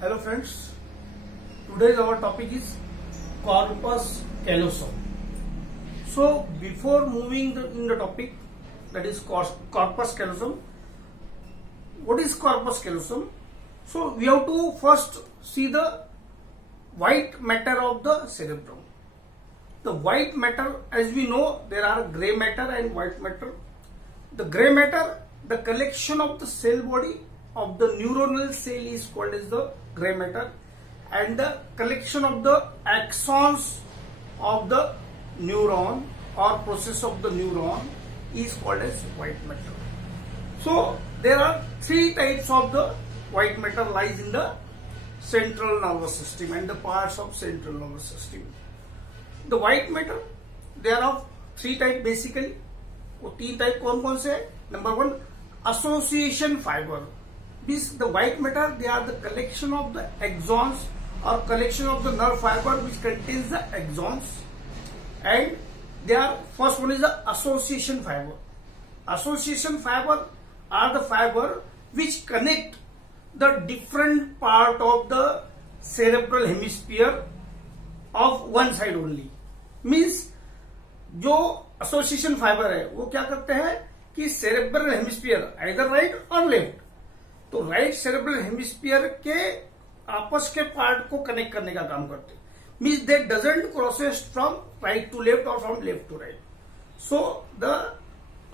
Hello friends, today's our topic is corpus callosum. So before moving in the topic, that is corpus callosum, what is corpus callosum? So we have to first see the white matter of the cerebrum. The white matter, as we know, there are gray matter and white matter. The gray matter, the collection of the cell body of the neuronal cell is called as the gray matter, and the collection of the axons of the neuron or process of the neuron is called as white matter. So there are three types of the white matter lies in the central nervous system and the parts of central nervous system. The white matter, there are three type basically. वो तीन type कौन कौन से है? Number one, association fiber. This the white matter, they are the collection of the axons or collection of the nerve fiber which contains the axons, and they are, first one is the association fiber. Association fiber are the fiber which connect the different part of the cerebral hemisphere of one side only. Means जो association fibre है वो क्या करते हैं कि cerebral hemisphere either right और left, तो right cerebral hemisphere के आपस के पार्ट को कनेक्ट करने का काम करते हैं. Means they doesn't crosses from right to left और from left to right. So the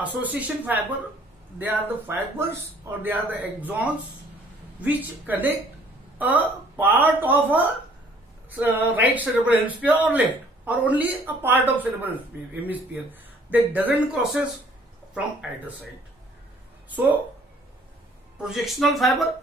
association fibre, they are the fibers or they are the axons which connect a part of a right cerebral hemisphere or left, or only a part of cerebral hemisphere that doesn't crosses from either side. So projectional fiber,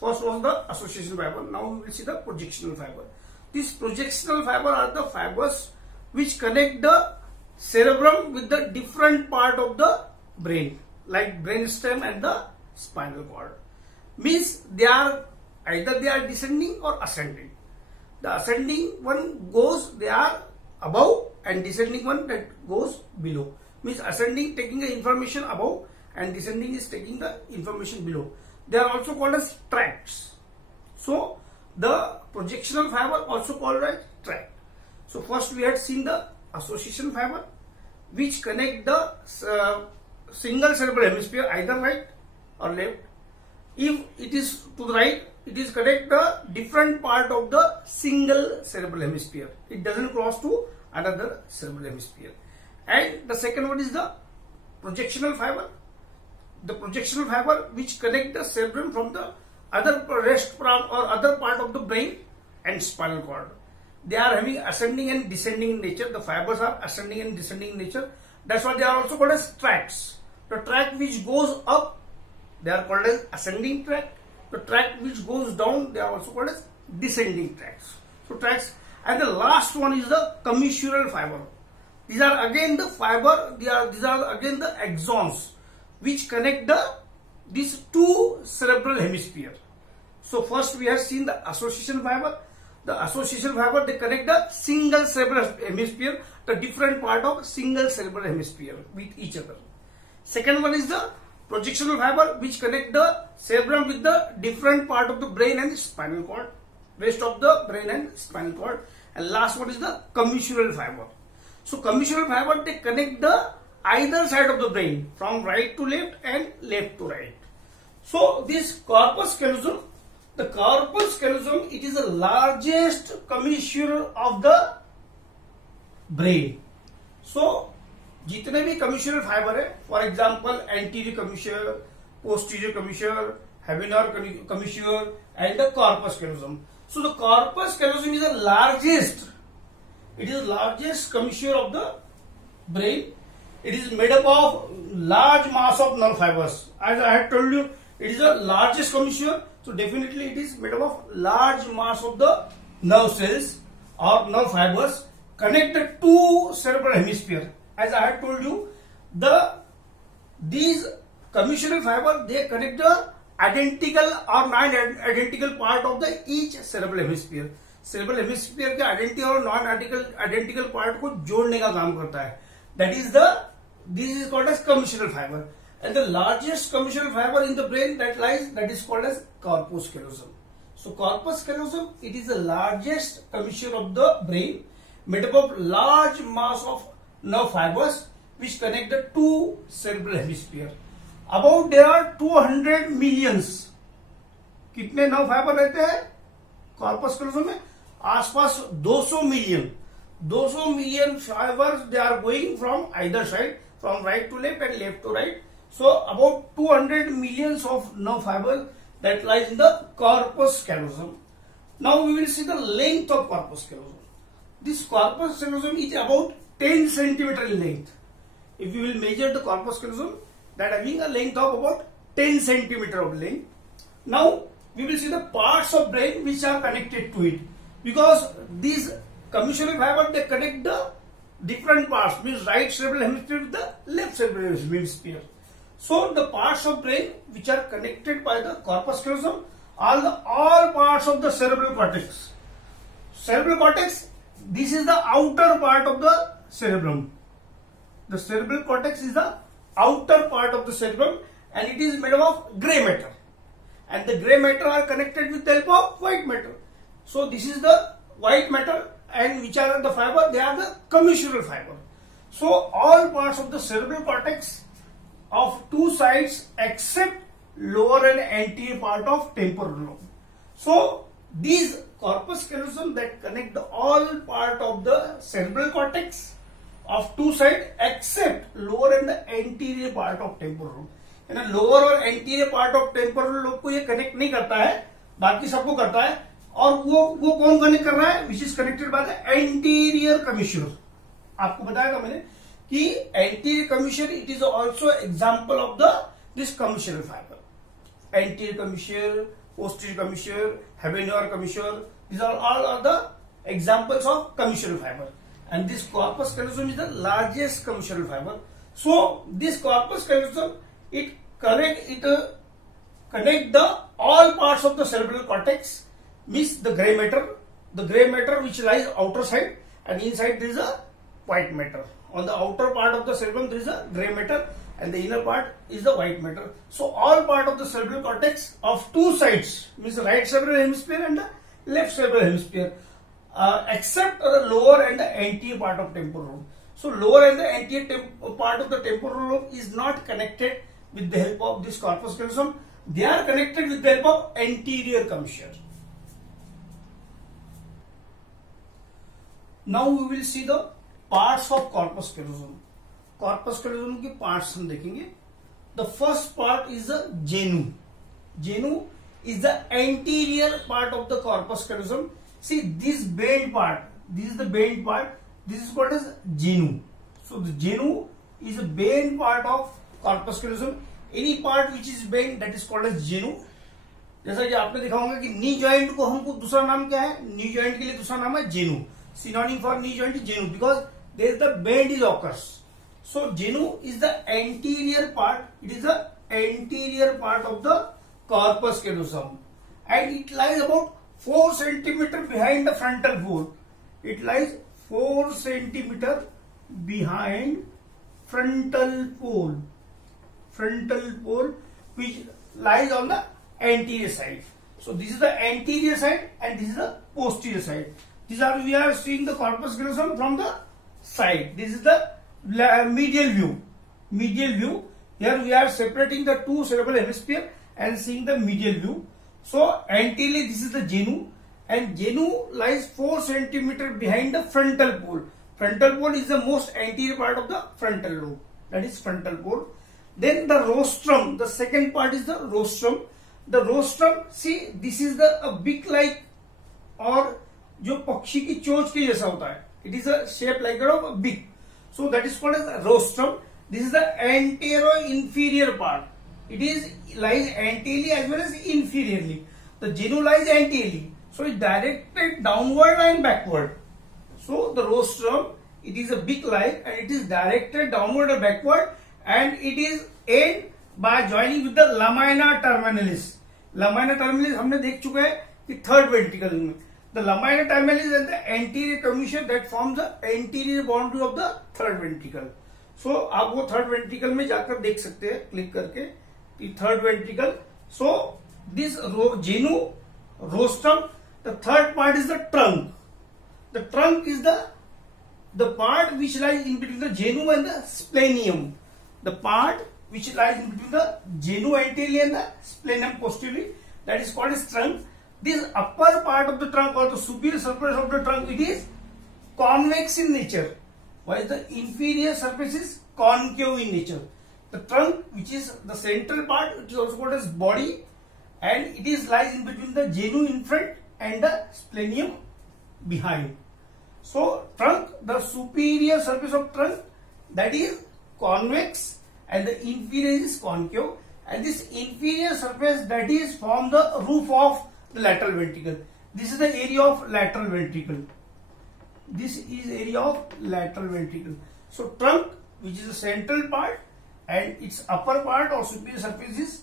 first was the association fiber, now we will see the projectional fiber. These projectional fiber are the fibers which connect the cerebrum with the different part of the brain, like brainstem and the spinal cord. Means they are either they are descending or ascending. The ascending one goes, they are above, and descending one that goes below. Means ascending taking the information above and descending is taking the information below. They are also called as tracts. So the projectional fiber also called as tract. So first we had seen the association fiber which connect the single cerebral hemisphere either right or left. If it is to the right, it is connect the different part of the single cerebral hemisphere. It doesn't cross to another cerebral hemisphere. And the second one is the projectional fiber. The projectional fiber which connect the cerebrum from the other rest or other part of the brain and spinal cord. They are having ascending and descending in nature. The fibers are ascending and descending in nature. That's why they are also called as tracts. The tract which goes up, they are called as ascending tract. The tract which goes down, they are also called as descending tracts. So tracts. And the last one is the commissural fiber. These are again the fiber, these are again the axons which connect these two cerebral hemisphere. So first we have seen the association fiber. The association fiber, they connect the single cerebral hemisphere, the different part of single cerebral hemisphere with each other. Second one is the projectional fiber which connect the cerebrum with the different part of the brain and spinal cord, rest of the brain and spinal cord. And last one is the commissural fiber. So commissural fiber, they connect the either side of the brain from right to left and left to right. So this corpus callosum, the corpus callosum, it is the largest commissure of the brain. So जितने भी commissural fibre है, for example anterior commissure, posterior commissure, habenular commissure and the corpus callosum. So the corpus callosum is the largest, it is the largest commissure of the brain. It is made up of large mass of nerve fibers. As I had told you, it is the largest commissure, so definitely it is made up of large mass of the nerve cells or nerve fibers connected to cerebral hemisphere. As I had told you, these commissural fiber, they connect the identical or non-identical part of the each cerebral hemisphere. Cerebral hemisphere के identical और non-identical part को जोड़ने का काम करता है. This is called as commissural fiber. And the largest commissural fiber in the brain that is called as corpus callosum. So corpus callosum, it is the largest commissure of the brain, made up of large mass of nerve fibers which connect the two cerebral hemisphere. About there are 200 millions. कितने nerve fibre रहते हैं corpus callosum में? आसपास 200 million. 200 million fibers, they are going from either side, from right to left and left to right. So about 200 millions of nerve fibers that lies in the corpus callosum. Now we will see the length of corpus callosum. This corpus callosum is about 10 centimeter in length. If we will measure the corpus callosum, that having a length of about 10 centimeter of length. Now we will see the parts of brain which are connected to it, because these commissure fiber, they connect the different parts, means right cerebral hemisphere with the left cerebral hemisphere. So the parts of brain which are connected by the corpus callosum are all parts of the cerebral cortex. Cerebral cortex, this is the outer part of the cerebrum. The cerebral cortex is the outer part of the cerebrum and it is made up of grey matter. And the grey matter are connected with the help of white matter. So this is the white matter, and which are the fiber? They are the commissural fiber. So all parts of the cerebral cortex of two sides except lower and anterior part of temporal lobe. So these corpus callosum that connect all part of the cerebral cortex of two sides except lower and the anterior part of temporal lobe. है ना, lower और anterior part of temporal lobe को ये connect नहीं करता है, बाकी सबको करता है. और वो कौन कनेक्ट कर रहा है? Which is connected by the anterior commissure. आपको बताया था मैंने कि anterior commissure it is also example of the this commissure fibre. Anterior commissure, posterior commissure, habenular commissure, these are all are the examples of commissural fiber, and this corpus callosum is the largest commissural fiber. So this corpus callosum, it connect the all parts of the cerebral cortex, means the grey matter which lies outer side, and inside there is a white matter. On the outer part of the cerebrum there is a grey matter and the inner part is the white matter. So all part of the cerebral cortex of two sides, means the right cerebral hemisphere and the left cerebral hemisphere, except the lower and the anterior part of temporal lobe. So lower and the anterior part of the temporal lobe is not connected with the help of this corpus callosum. They are connected with the help of anterior commissure. Now we will see the parts of corpus callosum. Corpus callosum के parts हम देखेंगे. The first part is the genu. Genu is the anterior part of the corpus callosum. See this bent part. This is the bent part. This is called as genu. So the genu is a bent part of corpus callosum. Any part which is bent, that is called as genu. जैसा कि आपने देखा होगा कि knee joint को हमको दूसरा नाम क्या है? नी जॉइंट के लिए दूसरा नाम है जेनु. Synonym for knee joint is genu, because there is the bend is occurs. So genu is the anterior part. It is the anterior part of the corpus callosum, and it lies about 4 centimeter behind the frontal pole. It lies 4 centimeter behind frontal pole. Frontal pole which lies on the anterior side. So this is the anterior side and this is the posterior side. These are, we are seeing the corpus callosum from the side. This is the medial view. Medial view. Here we are separating the two cerebral hemisphere and seeing the medial view. So anteriorly this is the genu, and genu lies 4 centimeter behind the frontal pole. Frontal pole is the most anterior part of the frontal lobe. That is frontal pole. Then the rostrum. The second part is the rostrum. The rostrum, see, this is the a beak like, और जो पक्षी की चोंच के जैसा होता है. It is a shape like that of a beak. So that is called as rostrum. This is the anterior-inferior part. It is lies anteriorly as well as inferiorly. The genu lies anteriorly, so it is directed downward and backward. So the rostrum, it is a beak-like and it is directed downward and backward, and it is end by joining with the lamina terminalis. Lamina terminalis हमने देख चुका है कि third ventricle में. The lamina terminalis and the anterior commissure that forms the anterior boundary of the third ventricle. So आप वो third ventricle में जाकर देख सकते हैं क्लिक करके कि third ventricle. So this genu rostrum. The third part is the trunk. The trunk is the part which lies in between the genu and the splenium. The part which lies in between the genu anteriorly and the splenium posteriorly, that is called as trunk. This upper part of the trunk or the superior surface of the trunk, it is convex in nature, while the inferior surface is concave in nature. The trunk, which is the central part, which is also called as body, and it is lies in between the genu in front and the splenium behind. So trunk, the superior surface of trunk, that is convex and the inferior is concave, and this inferior surface, that is from the roof of the lateral ventricle. This is the area of lateral ventricle. This is area of lateral ventricle. So trunk, which is the central part, and its upper part or superior surface is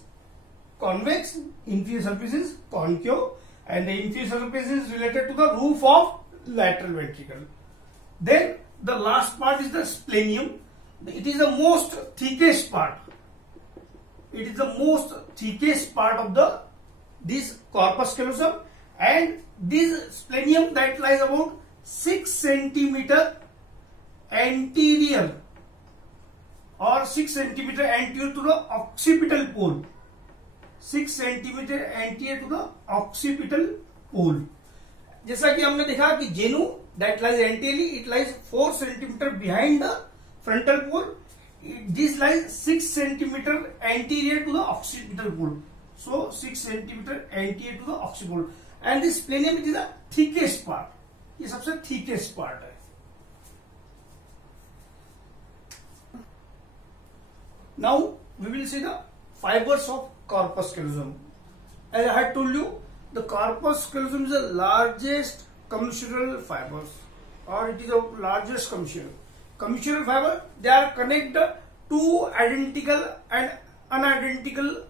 convex, inferior surface is concave, and the inferior surface is related to the roof of lateral ventricle. Then the last part is the splenium. It is the most thickest part. It is the most thickest part of this corpus callosum, and this splenium that lies about 6 centimeter anterior or 6 centimeter anterior to the occipital pole. 6 centimeter anterior to the occipital pole. जैसा कि हमने देखा कि जेनु that lies anteriorly, it lies 4 centimeter behind the frontal pole. This lies 6 centimeter anterior to the occipital pole. So 6 centimeter anterior to the occipital pole. And this splenium, it is the thickest part. ये सबसे thickest part है. Now we will see the fibers of corpus callosum. As I had told you, the corpus callosum is the largest commissural fibers, or it is the largest commissural. Commissural fiber, they are connected to identical and unidentical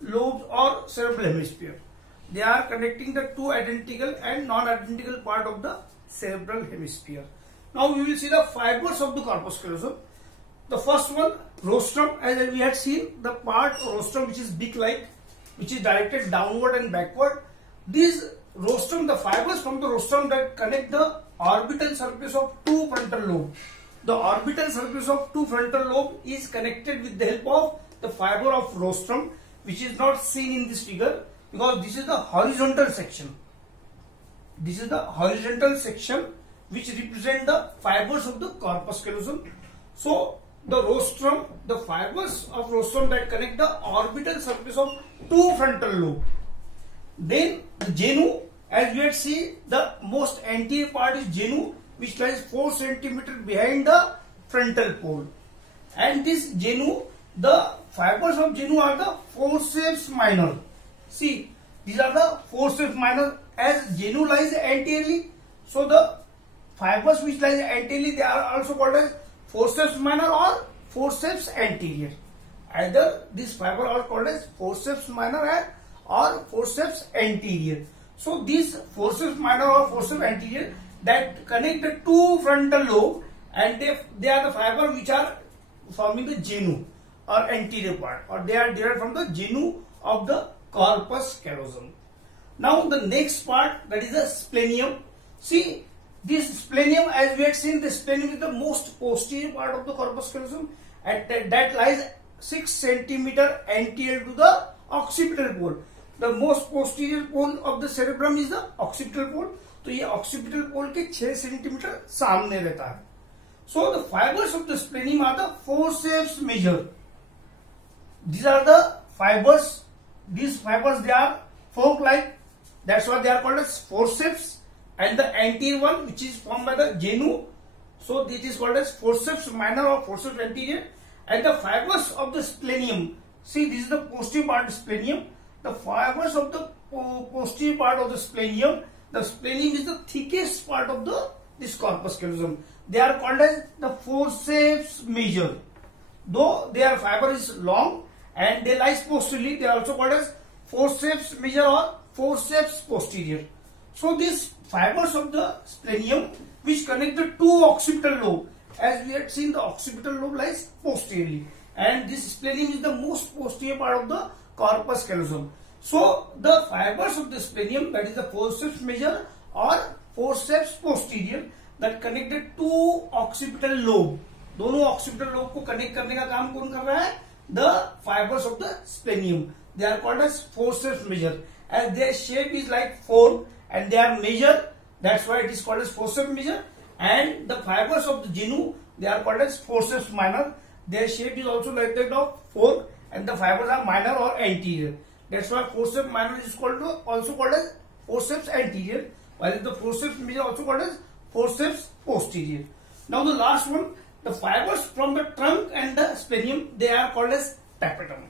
lobes or cerebral hemisphere. They are connecting the two identical and non-identical part of the cerebral hemisphere. Now we will see the fibers of the corpus callosum. The first one, rostrum, as we had seen, the part rostrum which is beak-like, which is directed downward and backward. This rostrum, the fibers from the rostrum that connect the orbital surface of two frontal lobes. The orbital surface of two frontal lobes is connected with the help of the fiber of rostrum, which is not seen in this figure because this is the horizontal section. This is the horizontal section which represent the fibers of the corpus callosum. So the rostrum, the fibers of rostrum that connect the orbital surface of two frontal lobes. Then the genu, as we had seen, the most anterior part is genu, which lies 4 centimeter behind the frontal pole. And this genu, the fibers of genu are the forceps minor. See, these are the forceps minor. As genu lies anteriorly, so the fibers which lies anteriorly, they are also called as forceps minor or forceps anterior. Either this fiber are called as forceps minor or forceps anterior. So these forceps minor or forceps anterior that connect the two frontal lobe, and they are the fiber which are forming the genu or anterior part, or they are derived from the genu of the corpus callosum. Now the next part, that is the splenium. See, this splenium, as we had seen, the splenium is the most posterior part of the corpus callosum, and that lies 6 centimeter anterior to the occipital pole. The most posterior pole of the cerebrum is the occipital pole. तो ये occipital pole के 6 centimeter सामने रहता है. So the fibers of the splenium are the forceps major. These are the fibers. These fibers, they are fork-like. That's why they are called as forceps. And the anterior one, which is formed by the genu, so this is called as forceps minor or forceps anterior. And the fibers of the splenium, see, this is the posterior part of the splenium. The fibers of the posterior part of the splenium is the thickest part of this corpus callosum. They are called as the forceps major. Though their fiber is long and they lie posteriorly, they are also called as forceps major or forceps posterior. So these fibers of the splenium which connect the two occipital lobe, as we had seen, the occipital lobe lies posteriorly, and this splenium is the most posterior part of the corpus callosum. So the fibers of the splenium, that is the forceps major or forceps posterior, that connected two occipital lobe, दोनों occipital lobe को connect करने का काम कौन कर रहा है? The fibers of the splenium. They are called as forceps major. As their shape is like fork and they are major, that's why it is called as forceps major. And the fibers of the genu, they are called as forceps minor. Their shape is also like that of fork and the fibers are minor or anterior. That's why forceps minor is also called as forceps anterior, while the forceps major also called as forceps posterior. Now the last one, the fibers from the trunk and the splenium, they are called as tapetum.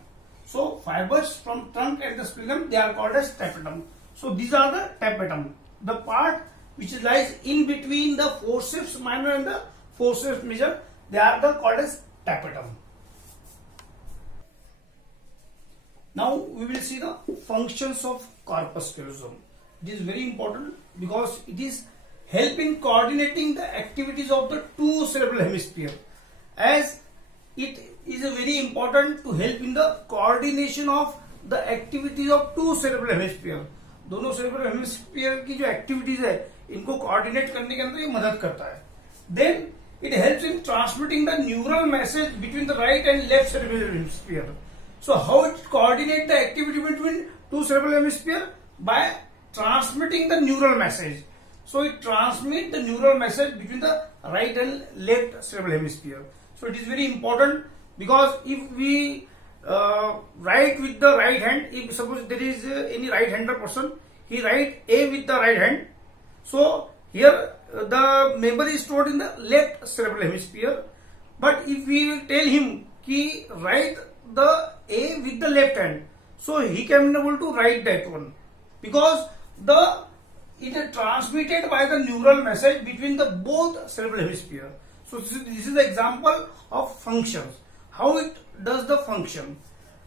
So fibers from trunk and the splenium, they are called as tapetum. So these are the tapetum, the part which lies in between the forceps minor and the forceps major, they are called as tapetum. Now we will see the functions of corpus callosum. It is very important because it is help in coordinating the activities of the two cerebral hemisphere, as it is very important to help in the coordination of the activities of two cerebral hemisphere. दोनों cerebral hemisphere की जो activities है इनको coordinate करने के अंदर ये मदद करता है. Then it helps in transmitting the neural message between the right and left cerebral hemisphere. So how it coordinate the activity between two cerebral hemisphere? By transmitting the neural message. So it transmits the neural message between the right and left cerebral hemisphere. So it is very important because if we write with the right hand, if suppose there is any right-hander person, he write A with the right hand. So here the memory is stored in the left cerebral hemisphere. But if we tell him ki write the A with the left hand, so he can be able to write that one because it is transmitted by the neural message between the both cerebral hemisphere. So this is the example of functions, how it does the function.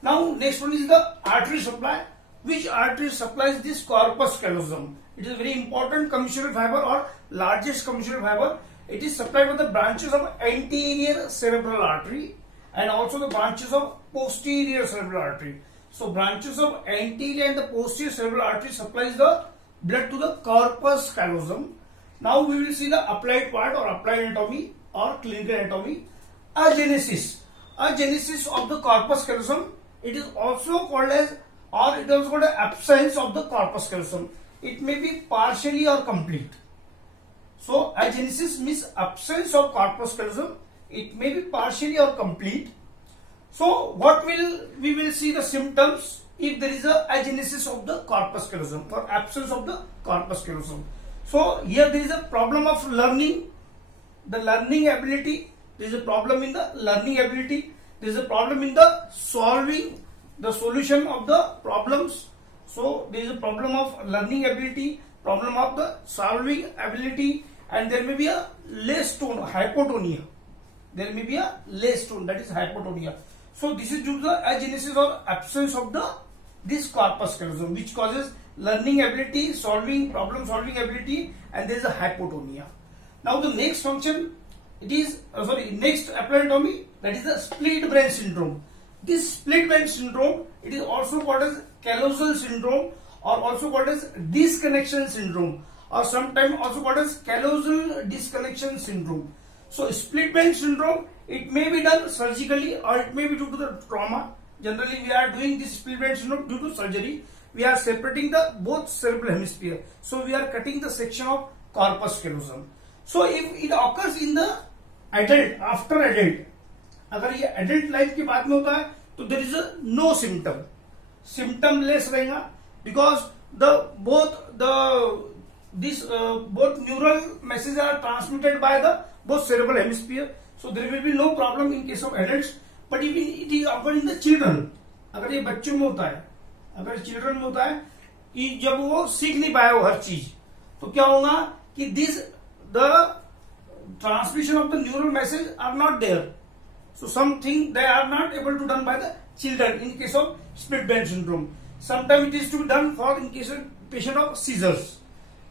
Now next one is the artery supply. Which artery supplies this corpus callosum? It is a very important commissural fiber or largest commissural fiber. It is supplied by the branches of anterior cerebral artery and also the branches of posterior cerebral artery. So branches of anterior and the posterior cerebral artery supplies the blood to the corpus callosum. Now we will see the applied part or applied anatomy or clinical anatomy. Agenesis. Agenesis of the corpus callosum. It is also called as, or it is also called as absence of the corpus callosum. It may be partially or complete. So agenesis means absence of corpus callosum. It may be partially or complete. So what we will see the symptoms if there is a agenesis of the corpus callosum or absence of the corpus callosum. So here there is a problem of learning, the learning ability. There is a problem in the learning ability. There is a problem in the solving the solution of the problems. So there is a problem of learning ability, problem of the solving ability, and there may be a less tone, hypotonia. There may be a less tone, that is hypotonia. So this is due to the agenesis or absence of this corpus callosum, which causes learning ability, problem solving ability, and there is a hypotonia. Now the next function, it is next applied anatomy, that is the split brain syndrome. This split brain syndrome, it is also called as callosal syndrome or also called as disconnection syndrome or sometimes also called as callosal disconnection syndrome. So split brain syndrome, it may be done surgically or it may be due to the trauma. Generally we are doing this split brain syndrome due to surgery. We are separating the both cerebral hemisphere. So we are cutting the section of corpus callosum. So if it occurs in the adult, after adult, अगर ये adult life की बात में होता है तो there is no symptom, symptomless रहेगा because both neural messages are transmitted by the both cerebral hemisphere. So there will be no problem in case of adults. But even it is occurred in the children. अगर ये बच्चों में होता है, अगर children में होता है कि जब वो सीख नहीं पाया वो हर चीज, तो क्या होगा कि the transmission of the neural message are not there. So something they are not able to done by the children in case of split brain syndrome. Sometimes it is to be done for in case of patient of seizures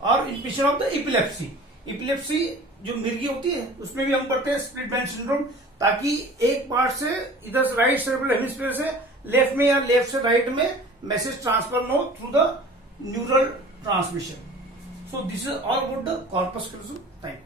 or in patient of the epilepsy. Epilepsy जो मिर्गी होती है उसमें भी हम पढ़ते हैं split brain syndrome, ताकि एक पार्ट से इधर से राइट सेरेब्रल हेमिस्फीयर से लेफ्ट में या लेफ्ट से राइट में message transfer node through the neural transmission. So this is all about the corpus callosum. Thank you.